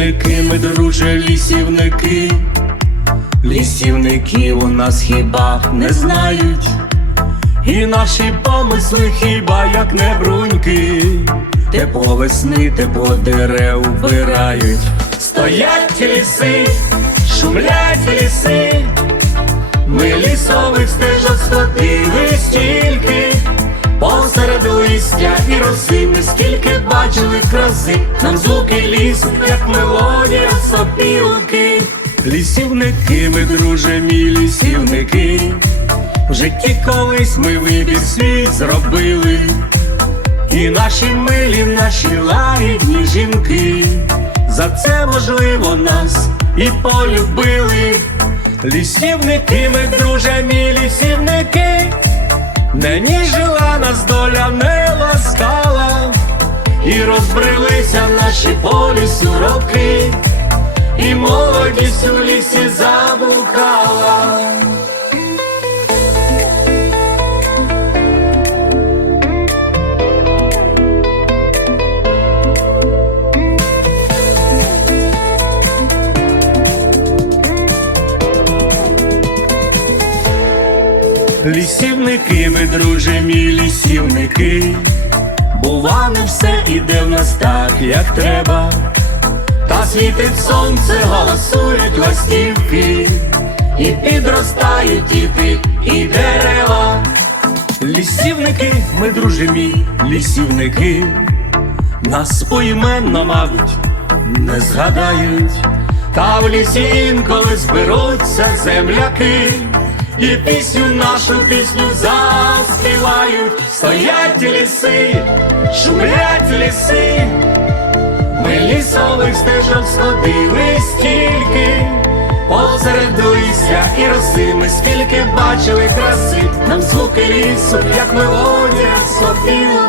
Лісівники, ми друже, лісівники, лісівників у нас хіба не знають, і наші помисли хіба як не бруньки, тепло весни, тепло дерев вбирають, стоять ліси, шумлять ліси, ми лісових стежок сходили стільки. Посеред листя і роси ми скільки бачили краси, нам звуки лісу, як мелодія сопілки. Лісівники, ми друже, мій лісівники. В житті колись ми вибір свій зробили, і наші милі, наші лагідні жінки. За це можливо нас і полюбили. Лісівники, ми друже, мій лісівники. Нині жила нас доля не ласкала, і розбрелися наші полі лісу роки, і молодість у лісі заблукала. Лісівники, ми друже, мій лісівники, бува не все іде в нас так, як треба, та світить сонце, голосують ластівки, і підростають діти і дерева. Лісівники, ми друже мій, лісівники, нас поіменно, мабуть, не згадають, та в лісі інколи зберуться земляки. І пісню нашу пісню заспівають, стоять ліси, шумлять ліси, ми лісових стежок сходили стільки, посеред листя і роси, ми скільки бачили краси, нам звуки лісу, як мелодія сопілки.